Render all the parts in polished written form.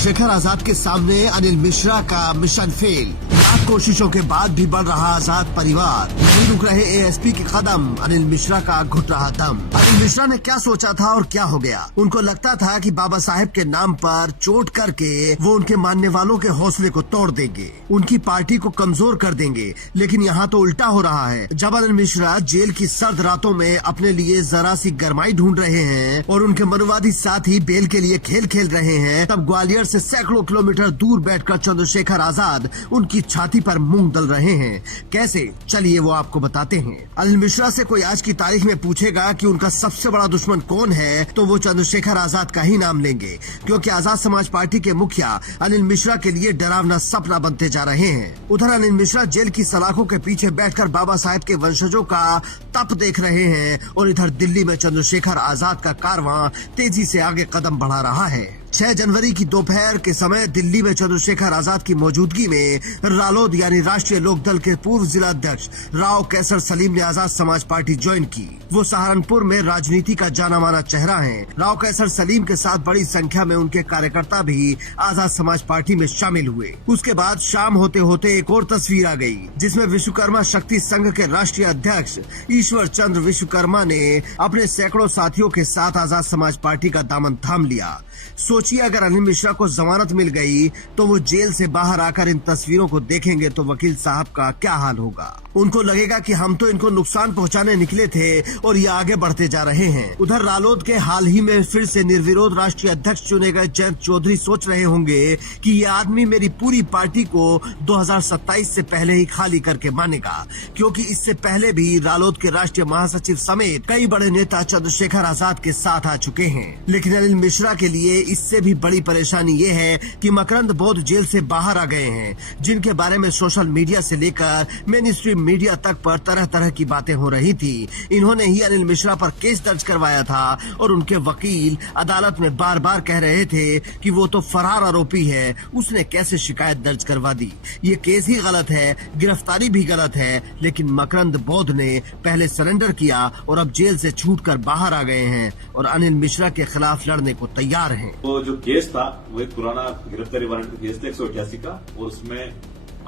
चंद्रशेखर आजाद के सामने अनिल मिश्रा का मिशन फेल। लाख कोशिशों के बाद भी बढ़ रहा आजाद परिवार। नहीं रुक रहे एएसपी के कदम, अनिल मिश्रा का घुट रहा दम। अनिल मिश्रा ने क्या सोचा था और क्या हो गया? उनको लगता था कि बाबा साहेब के नाम पर चोट करके वो उनके मानने वालों के हौसले को तोड़ देंगे, उनकी पार्टी को कमजोर कर देंगे। लेकिन यहाँ तो उल्टा हो रहा है। जब अनिल मिश्रा जेल की सर्द रातों में अपने लिए जरा सी गरमाई ढूंढ रहे हैं और उनके मनुवादी साथी बेल के लिए खेल खेल रहे हैं, तब ग्वालियर से सैकड़ों किलोमीटर दूर बैठकर चंद्रशेखर आजाद उनकी छाती पर मूंग दल रहे हैं। कैसे? चलिए वो आपको बताते हैं। अनिल मिश्रा से कोई आज की तारीख में पूछेगा कि उनका सबसे बड़ा दुश्मन कौन है, तो वो चंद्रशेखर आजाद का ही नाम लेंगे, क्योंकि आजाद समाज पार्टी के मुखिया अनिल मिश्रा के लिए डरावना सपना बनते जा रहे हैं। उधर अनिल मिश्रा जेल की सलाखों के पीछे बैठकर बाबा साहेब के वंशजों का तप देख रहे हैं और इधर दिल्ली में चंद्रशेखर आजाद का कारवां तेजी से आगे कदम बढ़ा रहा है। 6 जनवरी की दोपहर के समय दिल्ली में चंद्रशेखर आजाद की मौजूदगी में रालोद यानी राष्ट्रीय लोकदल के पूर्व जिला अध्यक्ष राव कैसर सलीम ने आजाद समाज पार्टी ज्वाइन की। वो सहारनपुर में राजनीति का जाना माना चेहरा है। राव कैसर सलीम के साथ बड़ी संख्या में उनके कार्यकर्ता भी आजाद समाज पार्टी में शामिल हुए। उसके बाद शाम होते होते एक और तस्वीर आ गई, जिसमें विश्वकर्मा शक्ति संघ के राष्ट्रीय अध्यक्ष ईश्वर चंद्र विश्वकर्मा ने अपने सैकड़ों साथियों के साथ आजाद समाज पार्टी का दामन थाम लिया। सोचिए, अगर अनिल मिश्रा को जमानत मिल गई तो वो जेल से बाहर आकर इन तस्वीरों को देखेंगे तो वकील साहब का क्या हाल होगा? उनको लगेगा कि हम तो इनको नुकसान पहुंचाने निकले थे और ये आगे बढ़ते जा रहे हैं। उधर रालोद के हाल ही में फिर से निर्विरोध राष्ट्रीय अध्यक्ष चुने गए जयंत चौधरी सोच रहे होंगे कि ये आदमी मेरी पूरी पार्टी को 2027 से पहले ही खाली करके मानेगा, क्योंकि इससे पहले भी रालोद के राष्ट्रीय महासचिव समेत कई बड़े नेता चंद्रशेखर आजाद के साथ आ चुके हैं। लेकिन अनिल मिश्रा के लिए इससे भी बड़ी परेशानी ये है कि मकरंद बौद्ध जेल से बाहर आ गए हैं, जिनके बारे में सोशल मीडिया से लेकर मेन स्ट्रीम मीडिया तक पर तरह तरह की बातें हो रही थी। इन्होंने ही अनिल मिश्रा पर केस दर्ज करवाया था और उनके वकील अदालत में बार बार कह रहे थे कि वो तो फरार आरोपी है, उसने कैसे शिकायत दर्ज करवा दी। ये केस ही गलत है, गिरफ्तारी भी गलत है। लेकिन मकरंद बौद्ध ने पहले सरेंडर किया और अब जेल से छूटकर बाहर आ गए हैं और अनिल मिश्रा के खिलाफ लड़ने को तैयार हैं। तो जो केस था वो एक पुराना गिरफ्तारी वारंट का केस था 188 का, और उसमें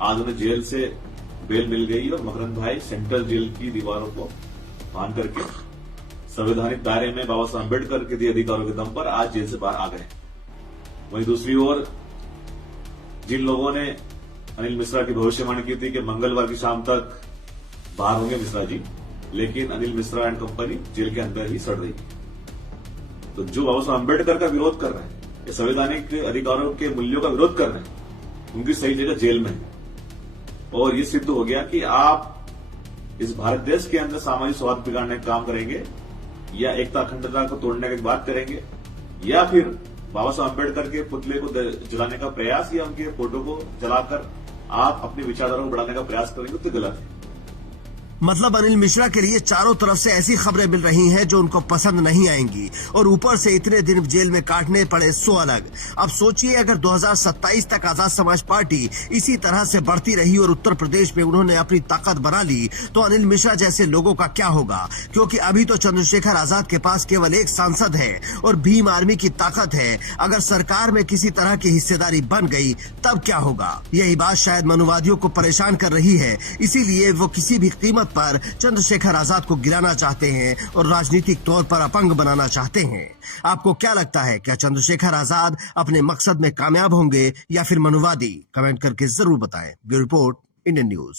आज उन्हें जेल से बेल मिल गई और मकरंद भाई सेंट्रल जेल की दीवारों को फांद करके संवैधानिक दायरे में बाबा साहब अम्बेडकर के दिए अधिकारों के दम पर आज जेल से बाहर आ गए। वहीं दूसरी ओर जिन लोगों ने अनिल मिश्रा की भविष्यवाणी की थी कि मंगलवार की शाम तक बाहर होंगे मिश्रा जी, लेकिन Anil Mishra and company jail के अंदर ही सड़ रही। तो जो बाबा साहब अम्बेडकर का विरोध कर रहे हैं, ये संवैधानिक अधिकारों के मूल्यों का विरोध कर रहे हैं, उनकी सही जगह जेल में है। और ये सिद्ध हो गया कि आप इस भारत देश के अंदर सामाजिक सौहार्द बिगाड़ने का काम करेंगे, या एकता अखंडता को तोड़ने की बात करेंगे, या फिर बाबा साहब अम्बेडकर के पुतले को जलाने का प्रयास या उनके फोटो को जलाकर आप अपनी विचारधारा को बढ़ाने का प्रयास करेंगे, तो गलत है। मतलब अनिल मिश्रा के लिए चारों तरफ से ऐसी खबरें मिल रही हैं जो उनको पसंद नहीं आएंगी, और ऊपर से इतने दिन जेल में काटने पड़े सो अलग। अब सोचिए, अगर 2027 तक आजाद समाज पार्टी इसी तरह से बढ़ती रही और उत्तर प्रदेश में उन्होंने अपनी ताकत बना ली, तो अनिल मिश्रा जैसे लोगों का क्या होगा? क्योंकि अभी तो चंद्रशेखर आजाद के पास केवल एक सांसद है और भीम आर्मी की ताकत है। अगर सरकार में किसी तरह की हिस्सेदारी बन गई तब क्या होगा? यही बात शायद मनुवादियों को परेशान कर रही है। इसीलिए वो किसी भी कीमत पर चंद्रशेखर आजाद को गिराना चाहते हैं और राजनीतिक तौर पर अपंग बनाना चाहते हैं। आपको क्या लगता है, क्या चंद्रशेखर आजाद अपने मकसद में कामयाब होंगे या फिर मनुवादी? कमेंट करके जरूर बताएं। Bureau report, Indian news.